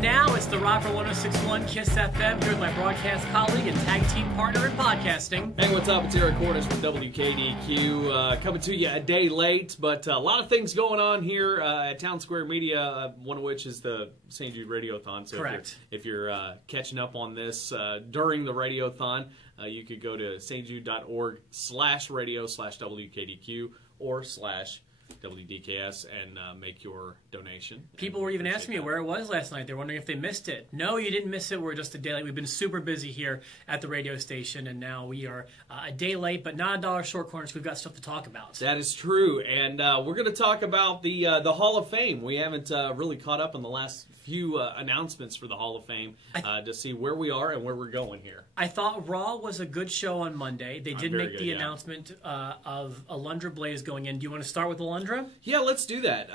And now it's the Rocker 106.1 KISS FM here with my broadcast colleague and tag team partner in podcasting. Hey, what's up? It's Eric Cordes from WKDQ. Coming to you a day late, but a lot of things going on here at Town Square Media, one of which is the St. Jude Radiothon. So correct. If you're catching up on this during the Radiothon, you could go to stjude.org/radio/WKDQ or /WDKS and make your donation. People were even asking me where it was last night. They're wondering if they missed it. No, you didn't miss it. We're just a day late. We've been super busy here at the radio station, and now we are a day late, but not a dollar short corners. We've got stuff to talk about. That is true, and we're going to talk about the Hall of Fame. We haven't really caught up on the last few announcements for the Hall of Fame to see where we are and where we're going here. I thought Raw was a good show on Monday. They did make the announcement of Alundra Blayze going in. Do you want to start with Alundra? Yeah, let's do that.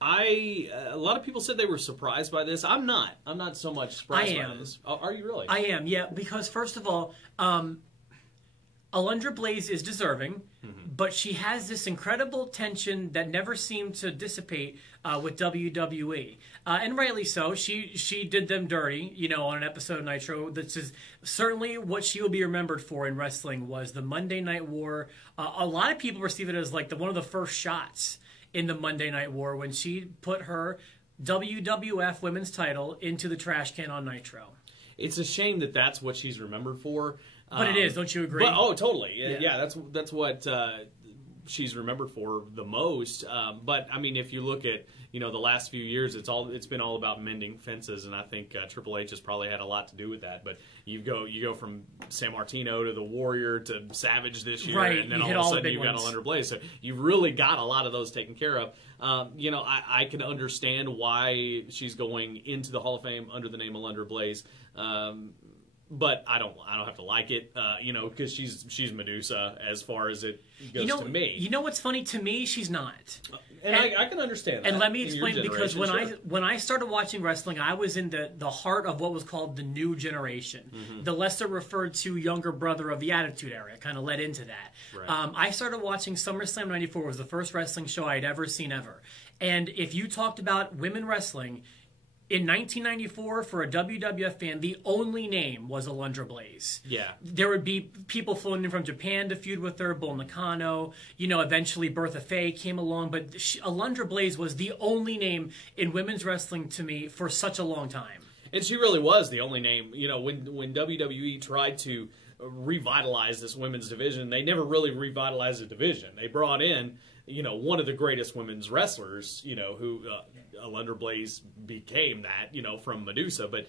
A lot of people said they were surprised by this. I'm not. I'm not so much surprised by this. Oh, are you really? I am, yeah, because first of all, Alundra Blayze is deserving, but she has this incredible tension that never seemed to dissipate with WWE. And rightly so. She did them dirty, you know, on an episode of Nitro. This is certainly what she will be remembered for in wrestling was the Monday Night War. A lot of people perceive it as like one of the first shots in the Monday Night War when she put her WWF Women's title into the trash can on Nitro. It's a shame that that's what she's remembered for. But it is, don't you agree? Oh, totally. Yeah, that's what she's remembered for the most. But I mean, if you look at the last few years, it's been all about mending fences, and I think Triple H has probably had a lot to do with that. But you go from San Martino to the Warrior to Savage this year, right? And then all of a sudden you've got Alundra Blayze. So you've really got a lot of those taken care of. I can understand why she's going into the Hall of Fame under the name Alundra Blayze. But I don't have to like it, because she's Medusa as far as it goes to me. You know what's funny? To me, she's not. And I can understand that. And let me explain, because when I started watching wrestling, I was in the heart of what was called the new generation. The lesser referred to younger brother of the Attitude Era. It kind of led into that. Right. I started watching SummerSlam 94. It was the first wrestling show I'd ever seen ever. And if you talked about women wrestling, in 1994, for a WWF fan, the only name was Alundra Blayze. Yeah. There would be people flown in from Japan to feud with her, Bull Nakano, eventually Bertha Faye came along, but Alundra Blayze was the only name in women's wrestling to me for such a long time. And she really was the only name. When WWE tried to revitalize this women's division, they never really revitalized the division. They brought in one of the greatest women's wrestlers, who Alundra Blayze became that, from Medusa. But,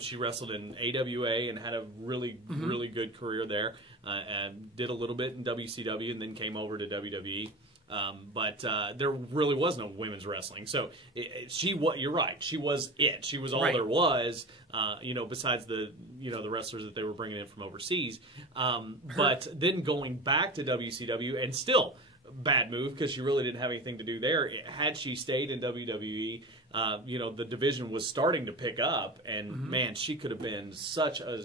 she wrestled in AWA and had a really, really good career there, and did a little bit in WCW and then came over to WWE. But there really was no women's wrestling. So you're right. She was it. She was all there was, besides the wrestlers that they were bringing in from overseas. But then going back to WCW, and still bad move, because she really didn't have anything to do there. Had she stayed in WWE, the division was starting to pick up, and man, she could have been such a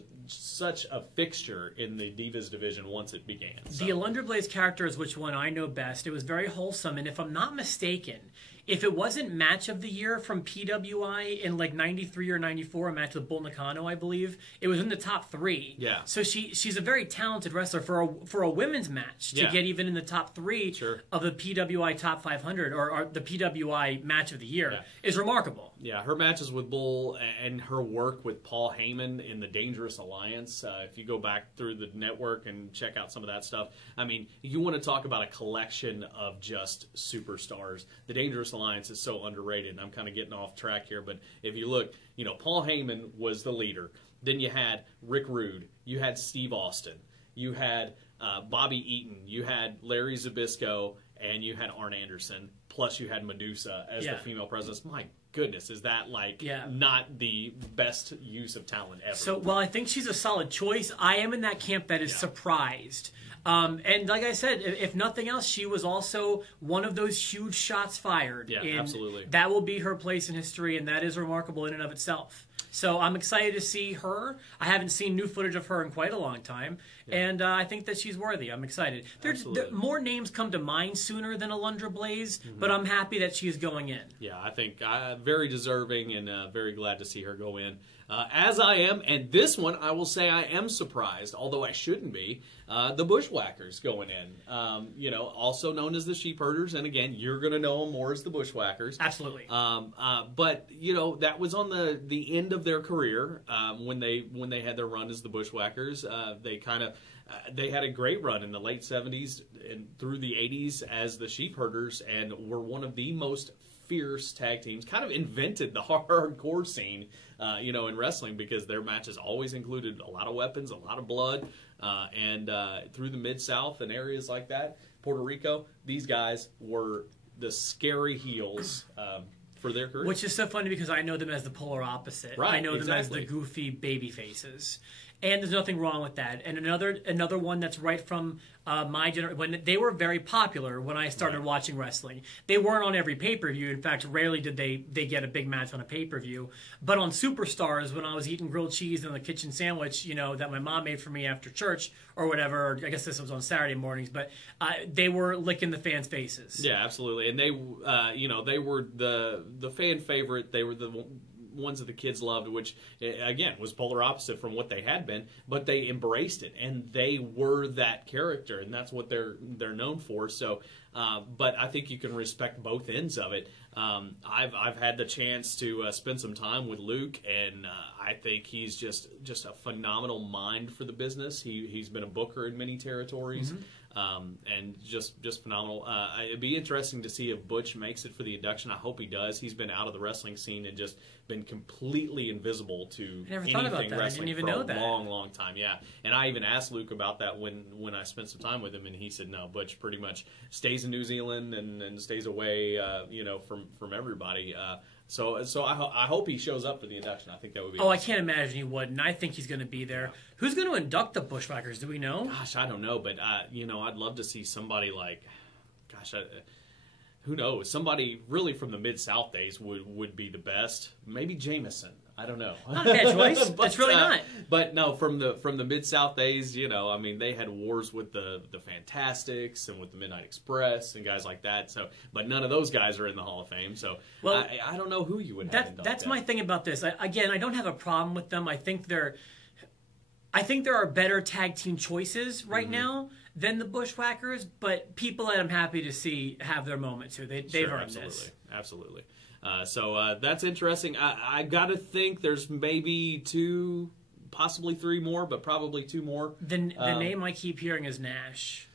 fixture in the Divas division once it began. So. The Alundra Blayze character is which one I know best. It was very wholesome, and if I'm not mistaken, if it wasn't Match of the Year from PWI in like 93 or 94, a match with Bull Nakano, I believe, it was in the top 3. Yeah. So she's a very talented wrestler for a women's match to get even in the top 3 of the PWI Top 500 or the PWI Match of the Year is remarkable. Yeah, her matches with Bull and her work with Paul Heyman in the Dangerous Alliance, if you go back through the network and check out some of that stuff, I mean, you want to talk about a collection of just superstars. The Dangerous Alliance is so underrated, and I'm kind of getting off track here, but if you look, Paul Heyman was the leader. Then you had Rick Rude, you had Steve Austin, you had Bobby Eaton, you had Larry Zbyszko, and you had Arn Anderson, plus you had Medusa as the female presence. My goodness, is that not the best use of talent ever? So, well, I think she's a solid choice. I am in that camp that is surprised. And like I said, if nothing else, she was also one of those huge shots fired. Yeah, absolutely. That will be her place in history, and that is remarkable in and of itself. So I'm excited to see her. I haven't seen new footage of her in quite a long time. And I think that she's worthy. I'm excited. More names come to mind sooner than Alundra Blayze, but I'm happy that she's going in. Yeah, I think very deserving, and very glad to see her go in. As I am, and this one I will say I am surprised, although I shouldn't be, the Bushwackers going in. You know, also known as the Sheepherders, and again, you're going to know them more as the Bushwackers. Absolutely. But you know, that was on the end of their career when they had their run as the Bushwackers. They had a great run in the late 70s and through the 80s as the Sheepherders, and were one of the most fierce tag teams. Kind of invented the hardcore scene, you know, in wrestling, because their matches always included a lot of weapons, a lot of blood, and through the Mid-South and areas like that, Puerto Rico, these guys were the scary heels for their career. Which is so funny because I know them as the polar opposite. Right, I know them as the goofy baby faces. And there's nothing wrong with that. And another one that's right from my generation, when they were very popular when I started watching wrestling. They weren't on every pay-per-view. In fact, rarely did they get a big match on a pay-per-view. But on Superstars, when I was eating grilled cheese and the kitchen sandwich, you know, that my mom made for me after church or whatever, or I guess this was on Saturday mornings, but they were licking the fans' faces. Yeah, absolutely. And they, you know, they were the fan favorite. They were the ones that the kids loved, which again was polar opposite from what they had been, but they embraced it and they were that character, and that's what they're known for. So, but I think you can respect both ends of it. I've had the chance to spend some time with Luke, and I think he's just a phenomenal mind for the business. He's been a booker in many territories. And just phenomenal. It'd be interesting to see if Butch makes it for the induction. I hope he does. He's been out of the wrestling scene and just been completely invisible to anything wrestling for a long time. Yeah, and I even asked Luke about that when I spent some time with him, and he said no, Butch pretty much stays in New Zealand and stays away, you know, from everybody. So I hope he shows up for the induction. I think that would be awesome. I can't imagine he wouldn't. I think he's going to be there. Yeah. Who's going to induct the Bushwackers? Do we know? Gosh, I don't know, but you know, I'd love to see somebody like, gosh, who knows? Somebody really from the Mid-South days would be the best. Maybe Jameson. I don't know. Not a bad choice. But, it's really not. But no, from the Mid-South days, you know, I mean, they had wars with the Fantastics and with the Midnight Express and guys like that. So, but none of those guys are in the Hall of Fame. So, well, I don't know who you would have. That's my thing about this. I don't have a problem with them. I think there are better tag team choices right now than the Bushwackers, but people that I'm happy to see have their moment too. They've earned this. Absolutely. So that's interesting. I got to think there's maybe 2, possibly 3 more, but probably 2 more. The name I keep hearing is Nash.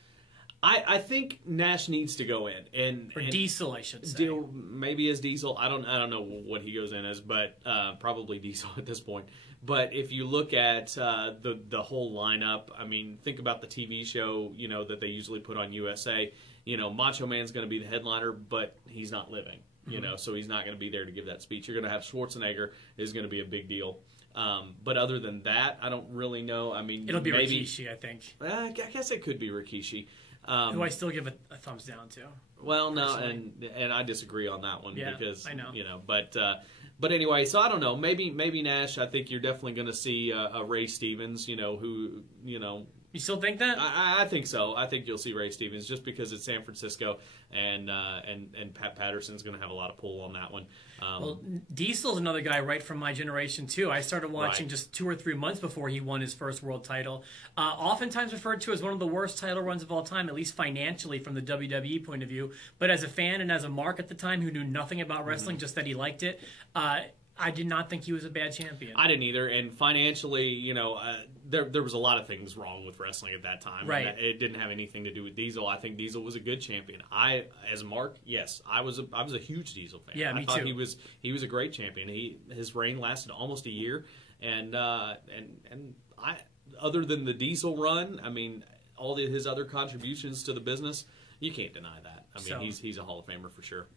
I think Nash needs to go in, or Diesel, I should say. Maybe as Diesel. I don't know what he goes in as, but probably Diesel at this point. But if you look at the whole lineup, I mean, think about the TV show, you know, that they usually put on USA. You know, Macho Man's going to be the headliner, but he's not living. You know, so he's not going to be there to give that speech. You're going to have Schwarzenegger is going to be a big deal. But other than that, I don't really know. I mean, it'll be Rikishi, I think. I guess it could be Rikishi. Who I still give a thumbs down to. Well, no, and I disagree on that one because I know. You know, but anyway, so I don't know. Maybe Nash. I think you're definitely going to see a Ray Stevens. You know, who, you know. You still think that? I think so. I think you'll see Ray Stevens just because it's San Francisco, and Pat Patterson's going to have a lot of pull on that one. Well, Diesel's another guy right from my generation too. I started watching just 2 or 3 months before he won his first world title. Oftentimes referred to as one of the worst title runs of all time, at least financially from the WWE point of view. But as a fan and as a mark at the time who knew nothing about wrestling, just that he liked it, I did not think he was a bad champion. I didn't either. And financially, you know, there was a lot of things wrong with wrestling at that time. Right. And it didn't have anything to do with Diesel. I think Diesel was a good champion. As Mark, yes, I was a huge Diesel fan. Yeah, me I thought too. He was a great champion. His reign lasted almost a year, and other than the Diesel run, I mean, all his other contributions to the business, you can't deny that. I mean, he's a Hall of Famer for sure.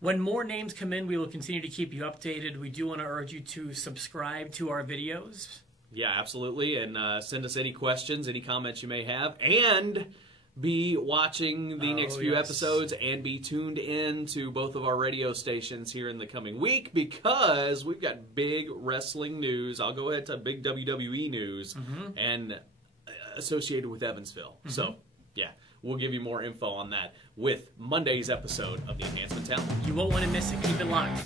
When more names come in, we will continue to keep you updated. We do want to urge you to subscribe to our videos. Yeah, absolutely. And send us any questions, any comments you may have. And be watching the next few episodes and be tuned in to both of our radio stations here in the coming week because we've got big wrestling news. I'll go ahead to big WWE news. And associated with Evansville. So, yeah, we'll give you more info on that with Monday's episode of the Enhancement Talent. You won't want to miss it. Keep it locked.